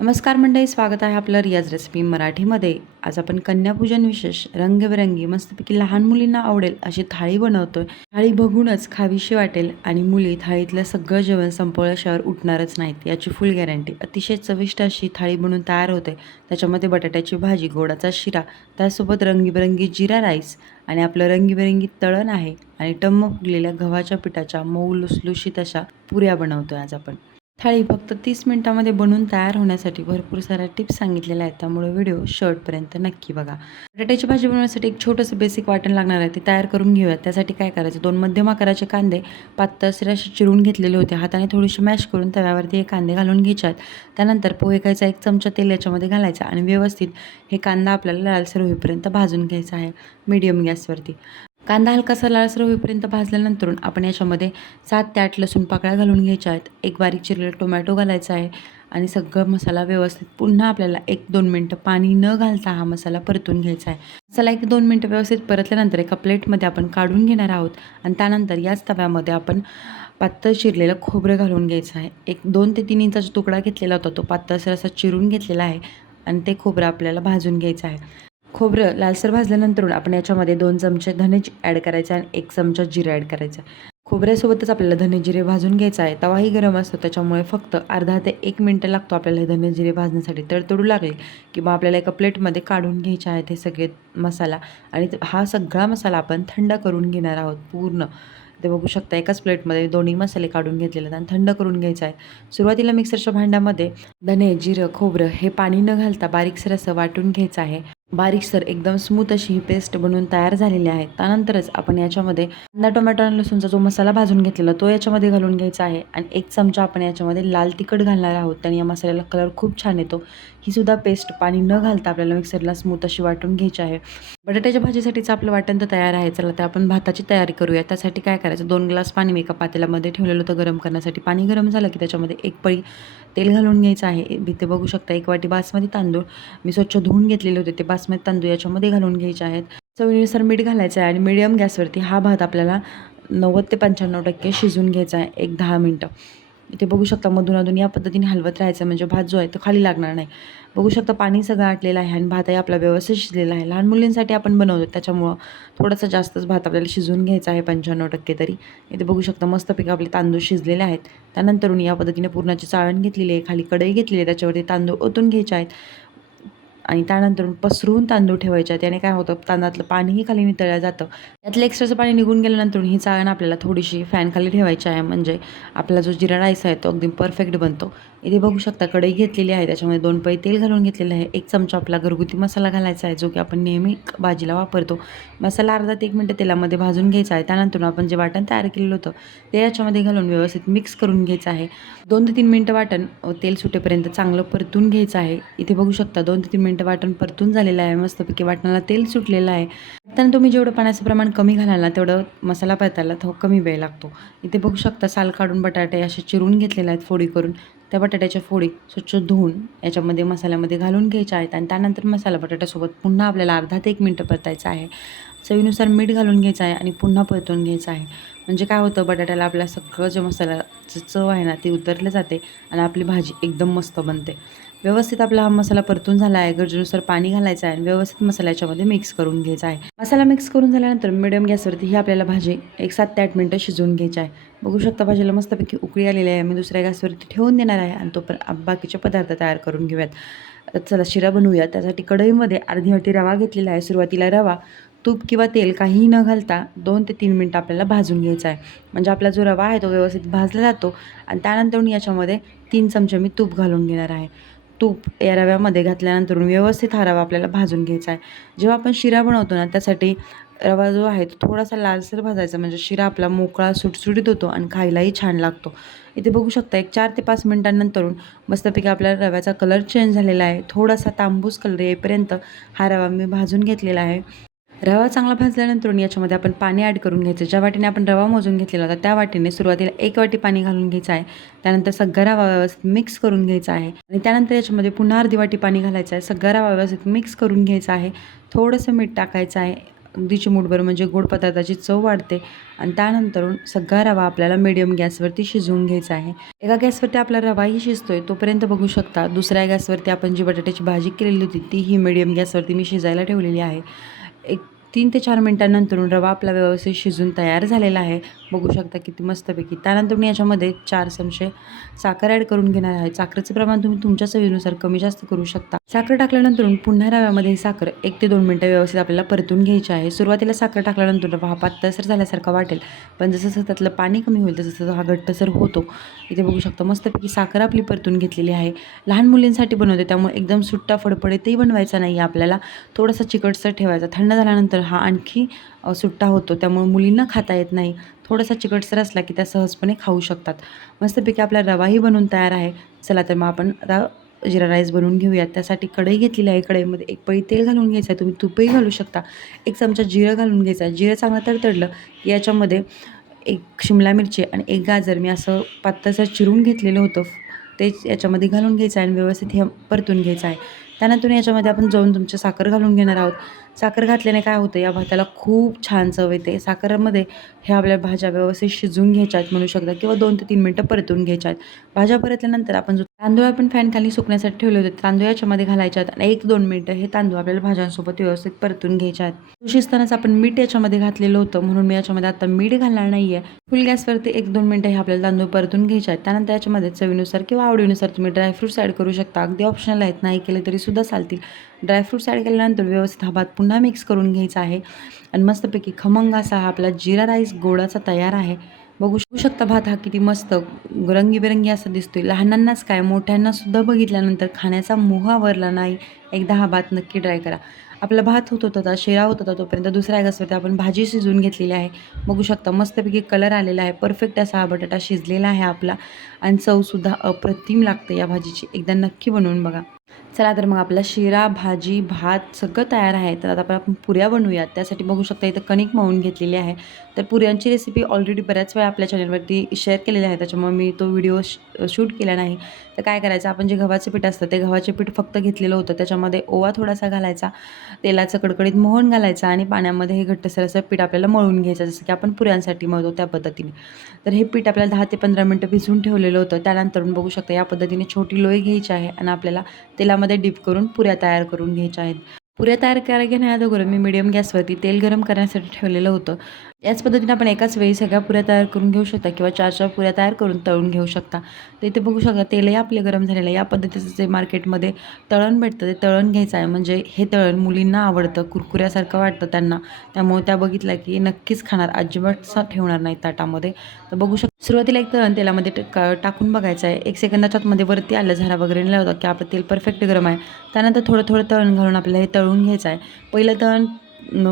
नमस्कार मंडळी स्वागत आहे आपलं रियाज रेसिपी मराठीमध्ये. आज आपण कन्यापूजन विशेष रंगबिरंगी मस्तपैकी लहान मुलींना आवडेल अशी थाळी बनवतोय. थाळी बघूनच खावीशी वाटेल आणि मुली थाळीतलं सगळं जेवण संपवल्याशिवाय उठणारच नाहीत. याची फुल गॅरंटी अतिशय चविष्ट अशी थाळी बनून तयार होते. त्याच्यामध्ये बटाट्याची भाजी गोडाचा शिरा त्यासोबत रंगीबेरंगी जिरा राईस आणि आपलं रंगीबेरंगी तळण आहे. आणि टम्म फुगलेल्या गव्हाच्या पिठाच्या मऊ लुसलुशीत अशा पुऱ्या बनवतोय आज आपण. थाळी फक्त तीस मिनिटामध्ये बनवून तयार होण्यासाठी भरपूर साऱ्या टिप्स सांगितलेल्या आहेत. त्यामुळे व्हिडिओ शर्टपर्यंत नक्की बघा. बटाट्याची भाजी बनवण्यासाठी एक छोटंसं बेसिक वाटण लागणार आहे. ते तयार करून घेऊयात. त्यासाठी काय करायचं? दोन मध्यम आकाराचे कांदे पातळ असे चिरून घेतलेले होते. हाताने थोडीशी मॅश करून तव्यावरती हे कांदे घालून घ्यायच्यात. आहेत त्यानंतर पोहे खायचा एक चमचा तेल याच्यामध्ये घालायचा आणि व्यवस्थित हे कांदा आपल्याला लालसर होईपर्यंत भाजून घ्यायचा आहे. मीडियम गॅसवरती. कांदा हलकासा लालसर होईपर्यंत भाजल्यानंतर आपण याच्यामध्ये सात ते आठ लसूण पाकळ्या घालून घ्यायच्या आहेत. एक बारीक चिरलेला टोमॅटो घालायचा आहे आणि सगळं मसाला व्यवस्थित पुन्हा आपल्याला एक दोन मिनटं पाणी न घालता हा मसाला परतून घ्यायचा आहे. मसाला एक दोन मिनटं व्यवस्थित परतल्यानंतर एका प्लेटमध्ये आपण काढून घेणार आहोत आणि त्यानंतर याच तव्यामध्ये आपण पातळ चिरलेलं खोबरं घालून घ्यायचं आहे. एक दोन ते तीन इंचाचा तुकडा घेतलेला होता तो पातळसर असा चिरून घेतलेला आहे आणि ते खोबरं आपल्याला भाजून घ्यायचं आहे. खोबरं लालसर भाजल्यानंतर आपण याच्यामध्ये दोन चमचे धने ॲड करायचे आणि एक चमचा जिरे ॲड करायचा. खोबऱ्यासोबतच आपल्याला धने जिरे भाजून घ्यायचा आहे. तवाही गरम असतो त्याच्यामुळे फक्त अर्धा ते एक मिनटं लागतो आपल्याला हे धने जिरे भाजण्यासाठी. तडतडू लागले किंवा आपल्याला एका प्लेटमध्ये काढून घ्यायचे आहेत हे सगळे मसाला. आणि हा सगळा मसाला आपण थंड करून घेणार आहोत पूर्ण. ते बघू शकता एकाच प्लेटमध्ये दोन्ही मसाले काढून घेतलेले आहेत आणि थंड करून घ्यायचं आहे सुरुवातीला मिक्सरच्या भांड्यामध्ये धने जिरं खोबरं हे पाणी न घालता बारीकसर असं वाटून घ्यायचं आहे. बारीकसर एकदम स्मूथ अशी ही पेस्ट बनवून तयार झालेली आहे. त्यानंतरच आपण याच्यामध्ये कांदा टोमॅटो आणि लसूणचा जो मसाला भाजून घेतलेला तो याच्यामध्ये घालून घ्यायचा आहे. आणि एक चमचा आपण याच्यामध्ये लाल तिखट घालणार आहोत. त्याने या मसाल्याला कलर खूप छान येतो. ही सुद्धा पेस्ट पाणी न घालता आपल्याला मिक्सरला स्मूथ अशी वाटून घ्यायची आहे. बटाट्याच्या भाजीसाठीचं आपलं वाटण तर तयार आहे. चला तर आपण भाताची तयारी करूया. त्यासाठी काय करायचं? दोन ग्लास पाणी मी एका पातेल्यामध्ये ठेवलेलं होतं गरम करण्यासाठी. पाणी गरम झालं की त्याच्यामध्ये एक पळी तेल घालून घ्यायचं आहे. इथे बघू शकता एक वाटी बासमती तांदूळ मी स्वच्छ धुवून घेतलेले होते. ते बासमती तांदूळ याच्यामध्ये घालून घ्यायचे आहेत. चवीनुसार मीठ घालायचं आहे आणि मिडियम गॅसवरती हा भात आपल्याला नव्वद ते पंच्याण्णव टक्के शिजून घ्यायचा आहे. एक दहा मिनटं. इथे बघू शकता मधून अधून या पद्धतीने हलवत राहायचं म्हणजे भात जो आहे तो खाली लागणार नाही. बघू शकता पाणी सगळं आटलेलं आहे आणि भातही आपला व्यवस्थित शिजलेला आहे. लहान मुलींसाठी आपण बनवतो त्याच्यामुळं थोडासा जास्तच भात आपल्याला शिजवून घ्यायचा आहे पंच्याण्णव टक्के तरी. इथे बघू शकता मस्तपैकी आपले तांदूळ शिजलेले आहेत. त्यानंतरून या पद्धतीने पूर्णाची चाळण घेतलेली आहे खाली कढई घेतलेली आहे त्याच्यावरती तांदूळ ओतून घ्यायचे आहेत. आणि त्यानंतर पसरून तांदूळ ठेवायचे. त्याने काय होतं तांदळातलं पाणीही खाली नितळलं जातं. यातलं एक्स्ट्राचं पाणी निघून गेल्यानंतर ही चाळण आपल्याला थोडीशी फॅनखाली ठेवायची आहे. म्हणजे आपला जो जिरा राईस आहे तो अगदी परफेक्ट बनतो. इथे बघू शकता कढई घेतलेली आहे त्याच्यामध्ये दोन पै तेल घालून घेतलेलं आहे एक चमचा आपला घरगुती मसाला घालायचा आहे जो की आपण नेहमी भाजीला वापरतो. मसाला अर्धा ते एक मिनटं तेलामध्ये भाजून घ्यायचा आहे त्यानंतर आपण जे वाटण तयार केलेलं होतं ते याच्यामध्ये घालून व्यवस्थित मिक्स करून घ्यायचं आहे. दोन ते तीन मिनटं वाटण तेल सुटेपर्यंत चांगलं परतून घ्यायचं आहे. इथे बघू शकता दोन ते तीन मिनटं वाटण परतून झालेलं आहे मस्तपैकी वाटणाला तेल सुटलेलं आहे. त्यानंतर तुम्ही जेवढं पाण्याचं प्रमाण कमी घालाल ना तेवढं मसाला परतायला तो कमी वेळ लागतो. इथे बघू शकता साल काढून बटाटे असे चिरून घेतलेले आहेत फोडी करून. त्या बटाट्याच्या फोडी स्वच्छ धुवून याच्यामध्ये मसाल्यामध्ये घालून घ्यायच्या आहेत आणि त्यानंतर मसाला बटाट्यासोबत पुन्हा आपल्याला अर्धा ते एक मिनटं परतायचं आहे. चवीनुसार मीठ घालून घ्यायचं आहे आणि पुन्हा परतून घ्यायचं आहे. म्हणजे काय होतं बटाट्याला आपल्या सगळं जे मसाल्याचं चव आहे ना ती उतरलं जाते आणि आपली भाजी एकदम मस्त बनते. व्यवस्थित आपला हा मसाला परतून झाला आहे गरजेनुसार पाणी घालायचं आहे आणि व्यवस्थित मसाला याच्यामध्ये मिक्स करून घ्यायचा आहे. मसाला मिक्स करून झाल्यानंतर मिडियम गॅसवरती ही आपल्याला भाजी एक सात ते आठ मिनटं शिजवून घ्यायची आहे. बघू शकता भाजीला मस्तपैकी उकळी आलेली आहे. मी दुसऱ्या गॅसवरती ठेवून देणार आहे आणि तो पण बाकीचे पदार्थ तयार करून घेऊयात. चला शिरा बनवूया त्यासाठी कढईमध्ये अर्धी वाटी रवा घेतलेला आहे. सुरुवातीला रवा तूप किंवा तेल काहीही न घालता दोन ते तीन मिनटं आपल्याला भाजून घ्यायचा आहे. म्हणजे आपला जो रवा आहे तो व्यवस्थित भाजला जातो आणि त्यानंतर मी याच्यामध्ये तीन चमचे मी तूप घालून घेणार आहे. तूप या रव्यामध्ये घातल्यानंतर व्यवस्थित हा रवा आपल्याला भाजून घ्यायचा आहे. जेव्हा आपण शिरा बनवतो ना त्यासाठी रवा जो आहे तो थोडासा लालसर भाजायचा म्हणजे शिरा आपला मोकळा सुटसुटीत होतो आणि खायलाही छान लागतो. इथे बघू शकता एक चार ते पाच मिनिटांनंतरून मस्तपैकी आपल्या रव्याचा कलर चेंज झालेला आहे. थोडासा तांबूस कलर येईपर्यंत हा रवा मी भाजून घेतलेला आहे. रवा चांगला भाजल्यानंतर याच्यामध्ये आपण पाणी ॲड करून घ्यायचं. ज्या वाटीने आपण रवा मोजून घेतलेला होता त्या वाटीने सुरुवातीला एक वाटी पाणी घालून घ्यायचं आहे. त्यानंतर सगळा रवा व्यवस्थित मिक्स करून घ्यायचा आहे. आणि त्यानंतर याच्यामध्ये पुन्हा अर्धी वाटी पाणी घालायचं आहे. सगळा रवा व्यवस्थित मिक्स करून घ्यायचा आहे. थोडंसं मीठ टाकायचं आहे. अगदी चिमूटभर म्हणजे गोड पदार्थाची चव वाढते. आणि त्यानंतर सगळा रवा आपल्याला मीडियम गॅसवरती शिजवून घ्यायचा आहे. एका गॅसवरती आपला रवाही शिजतोय तोपर्यंत बघू शकता दुसऱ्या गॅसवरती आपण जी बटाट्याची भाजी केलेली होती ती ही मीडियम गॅसवरती मी शिजायला ठेवलेली आहे. एक तीन ते चार मिनटांनंतरून रवा आपला व्यवस्थित शिजून तयार झालेला आहे. बघू शकता किती मस्तपैकी. त्यानंतर मी याच्यामध्ये चार चमचे साखर ॲड करून घेणार आहे. साखरेचं प्रमाण तुम्ही तुमच्या चवीनुसार कमी जास्त करू शकता. साखर टाकल्यानंतर पुन्हा रव्यामध्ये साखर एक ते दोन मिनटं व्यवस्थित आपल्याला परतून घ्यायची आहे. सुरुवातीला साखर टाकल्यानंतर रवा हा पातळसर झाल्यासारखा वाटेल. पण जसं जसं त्यातलं पाणी कमी होईल तसं तसं हा घट्टसर होतो. इथे बघू शकता मस्तपैकी साखर आपली परतून घेतलेली आहे. लहान मुलींसाठी बनवते त्यामुळे एकदम सुट्टा फडफडीतही बनवायचा नाही आपल्याला. थोडासा चिकटसर ठेवायचा. थंड झाल्यानंतर हा आणखी सुट्टा होतो. त्यामुळे मुलींना खाता येत नाही. थोडासा चिकटसर असला की त्या सहजपणे खाऊ शकतात. मस्तपैकी आपला रवाही बनवून तयार आहे. चला तर मग आपण आता जिरा राईस बनवून घेऊयात त्यासाठी कढई घेतलेली आहे. कढईमध्ये एक पळी तेल घालून घ्यायचं आहे. तुम्ही तुपही घालू शकता. एक चमचा जिरं घालून घ्यायचं आहे. जिरं चांगलं तडतडलं की याच्यामध्ये एक शिमला मिरची आणि एक गाजर. मी असं पातळसर चिरून घेतलेलं होतं. ते याच्यामध्ये घालून घ्यायचं आहे आणि व्यवस्थित हे परतून घ्यायचं आहे. त्यानंतर याच्यामध्ये आपण जाऊन तुमचे साखर घालून घेणार आहोत. साखर घातल्याने काय होतं या भाताला खूप छान चव येते. साखरेमध्ये ह्या आपल्या भाज्या व्यवस्थित शिजवून घ्यायच्या आहेत म्हणू शकता किंवा दोन ते तीन मिनटं परतून घ्यायच्या आहेत भाज्या परतल्यानंतर आपण जो तांदूळ आपण फॅन खाली सुकण्यासाठी ठेवले होते तांदूळ याच्यामध्ये घालायचे आहेत आणि एक दोन मिनटं हे तांदूळ आपल्याला भाज्यांसोबत व्यवस्थित परतून घ्यायचे आहेत शिजतानाच आपण मीठ याच्यामध्ये घातलेलं होतं म्हणून मी याच्यामध्ये आता मीठ घालणार नाही आहे फुल गॅसवरती एक दोन मिनटं हे आपल्याला तांदूळ परतून घ्यायचे आहेत त्यानंतर याच्यामध्ये चवीनुसार किंवा आवडीनुसार तुम्ही ड्रायफ्रूट्स ॲड करू शकता. अगदी ऑप्शनल आहेत नाही केले तरी सुद्धा चालतील. ड्रायफ्रूट्स ॲड केल्यानंतर व्यवस्थित हा भात पुन्हा मिक्स करून घ्यायचा आहे. आणि मस्तपैकी खमंग असा हा आपला जिरा राईस गोडाचा तयार आहे. बघू शकू शकता भात हा किती मस्त रंगीबेरंगी असा दिसतोय. लहानांनाच काय मोठ्यांना सुद्धा बघितल्यानंतर खाण्याचा मोह आवरला नाही. एकदा हा भात नक्की ट्राय करा. आपला भात होत होता शिरा होत होता तोपर्यंत दुसऱ्या गॅसवरती आपण भाजी शिजवून घेतलेली आहे. बघू शकता मस्तपैकी कलर आलेला आहे. परफेक्ट असा हा बटाटा शिजलेला आहे आपला. आणि चवसुद्धा अप्रतिम लागते या भाजीची. एकदा नक्की बनवून बघा. चला तर मग आपला शिरा भाजी भात सगळं तयार आहे. तर आता आपण पुऱ्या बनवूयात. त्यासाठी बघू शकता इथं कणिक मळून घेतलेली आहे. तर पुऱ्यांची रेसिपी ऑलरेडी बऱ्याच वेळा आपल्या चॅनलवरती शेअर केलेली आहे. त्याच्यामुळे मी तो व्हिडिओ शूट केला नाही. तर काय करायचं? आपण जे गव्हाचे पीठ असतं ते गव्हाचे पीठ फक्त घेतलेलं होतं. त्याच्यामध्ये ओवा थोडासा घालायचा. तेलाचं कडकडीत मोहन घालायचा आणि पाण्यामध्ये हे घट्टसर असं पीठ आपल्याला मळून घ्यायचं. जसं की आपण पुऱ्यांसाठी मळतो त्या पद्धतीने. तर हे पीठ आपल्याला दहा ते पंधरा मिनटं भिजवून ठेवलेलं होतं. त्यानंतर बघू शकता या पद्धतीने छोटी लोई घ्यायची आहे आणि आपल्याला तेलामध्ये डीप करून पुऱ्या तयार करून घ्यायच्या आहेत. पुऱ्या तयार करायला घेण्या अगोदर मी मिडियम गॅसवरती तेल गरम करण्यासाठी ठेवलेलं होतं. याच पद्धतीने आपण एकाच वेळी सगळ्या पुऱ्या तयार करून घेऊ शकता किंवा चार चार पुऱ्या तयार करून तळून घेऊ शकता. तर इथे बघू शकता तेलही आपले गरम झालेलं आहे. या पद्धतीचं जे मार्केटमध्ये तळण भेटतं ते तळण घ्यायचं आहे. म्हणजे हे तळण मुलींना आवडतं कुरकुऱ्यासारखं वाटतं त्यांना. त्यामुळे त्या बघितल्या की नक्कीच खाणार अजिबात ठेवणार नाही ताटामध्ये. तर बघू शकता सुरुवातीला एक तळण तेलामध्ये टाकून बघायचं आहे. एक सेकंदाच्या आतमध्ये वरती आलं झारा वगैरे नाही होतं की आपलं तेल परफेक्ट गरम आहे. त्यानंतर थोडं थोडं तळण घालून आपल्याला हे तळून घ्यायचं आहे. पहिलं तळण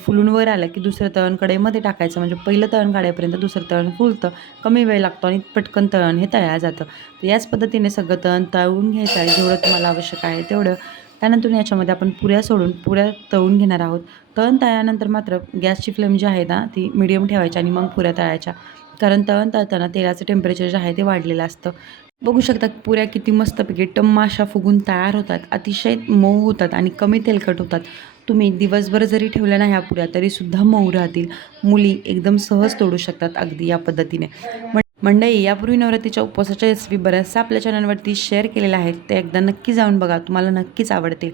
फुलून वर आलं की दुसरं तळण कढईमध्ये टाकायचं. म्हणजे पहिलं तळण काढायपर्यंत दुसरं तळण फुलतं. कमी वेळ लागतो आणि पटकन तळण हे तळल्या जातं. तर याच पद्धतीने सगळं तळण तळून घ्यायचं आहे. जेवढं तुम्हाला आवश्यक आहे तेवढं. त्यानंतर याच्यामध्ये आपण पुऱ्या सोडून पुऱ्या तळून घेणार आहोत. तळण तळल्यानंतर मात्र गॅसची फ्लेम जी आहे ना ती मिडियम ठेवायची आणि मग पुऱ्या तळायच्या. कारण तळण तळताना तेलाचं टेम्परेचर जे आहे ते वाढलेलं असतं. बघू शकता पुऱ्या किती मस्तपैकी टम्मा अशा फुगून तयार होतात. अतिशय मऊ होतात आणि कमी तेलकट होतात. तुम्ही दिवसभर जरी ठेवल्या ना ह्या पुऱ्या तरीसुद्धा मऊ राहतील. मुली एकदम सहज तोडू शकतात अगदी या पद्धतीने. मंडई यापूर्वी नवरात्रीच्या उपवासाच्या रेसिपी बऱ्याचशा आपल्या चॅनलवरती शेअर केलेल्या आहेत. ते एकदा नक्की जाऊन बघा तुम्हाला नक्कीच आवडतील.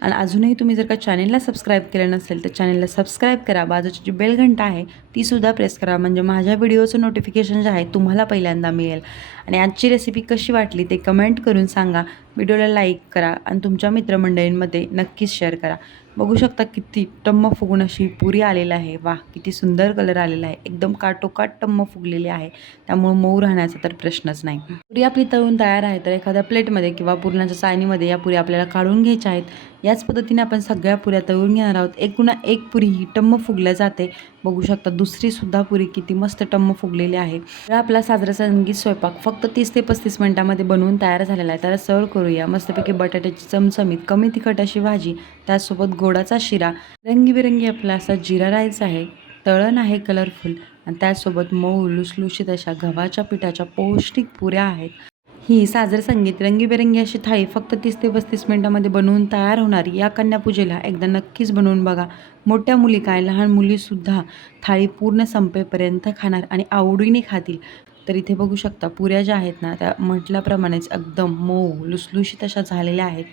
आणि अजूनही तुम्ही जर का चॅनेलला सबस्क्राईब केलं नसेल तर चॅनेलला सबस्क्राईब करा. बाजूची जी बेल घंटा आहे तीसुद्धा प्रेस करा. म्हणजे माझ्या व्हिडिओचं नोटिफिकेशन जे आहे तुम्हाला पहिल्यांदा मिळेल. आणि आजची रेसिपी कशी वाटली ते कमेंट करून सांगा. व्हिडिओला लाईक करा आणि तुमच्या मित्रमंडळींमध्ये नक्कीच शेअर करा. बघू शकता किती टम्म फुगून अशी पुरी आलेली आहे. वा किती सुंदर कलर आलेला आहे. एकदम काटोकाट टम्म फुगलेली आहे. त्यामुळे मऊ राहण्याचा तर प्रश्नच नाही. पुरी आपली तळून तयार आहे तर एखाद्या प्लेटमध्ये किंवा पुरणाच्या चाळणीमध्ये या पुरी आपल्याला काढून घ्यायच्या आहेत. याच पद्धतीने आपण सगळ्या पुऱ्या तळून घेणार आहोत. एकूण एक पुरी ही टम्म फुगल्या जाते. बघू शकता दुसरीसुद्धा पुरी किती मस्त टम्म फुगलेली आहे. तर आपला साजरा संगीत स्वयंपाक फक्त तीस ते पस्तीस मिनिटामध्ये बनवून तयार झालेला आहे. त्याला सर्व करूया. मस्तपैकी बटाट्याची चमचमीत कमी तिखट अशी भाजी त्यासोबत गोडाचा शिरा रंगीबेरंगी आपला असा जिरा राईस आहे तळण आहे कलरफुल आणि त्यासोबत मऊ लुसलुशीत अशा गव्हाच्या पिठाच्या पौष्टिक पुऱ्या आहेत. ही साजर संगीत रंगीबेरंगी अशी थाळी फक्त तीस ते पस्तीस मिनिटामध्ये बनवून तयार होणारी. या कन्यापूजेला एकदा नक्कीच बनवून बघा. मोठ्या मुली काय लहान मुलीसुद्धा थाळी पूर्ण संपेपर्यंत खाणार आणि आवडीने खातील. तर इथे बघू शकता पुऱ्या ज्या आहेत ना त्या म्हटल्याप्रमाणेच एकदम मऊ लुसलुशीत अशा झालेल्या आहेत.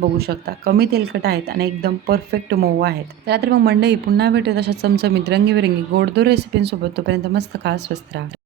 बघू शकता कमी तेलकट आहेत आणि एकदम परफेक्ट मऊ आहेत. तर मग मंडळी पुन्हा भेटत अशा चमचमीत रंगीबेरंगी गोडदोर रेसिपींसोबत तोपर्यंत मस्त काळ स्वस्त राहा.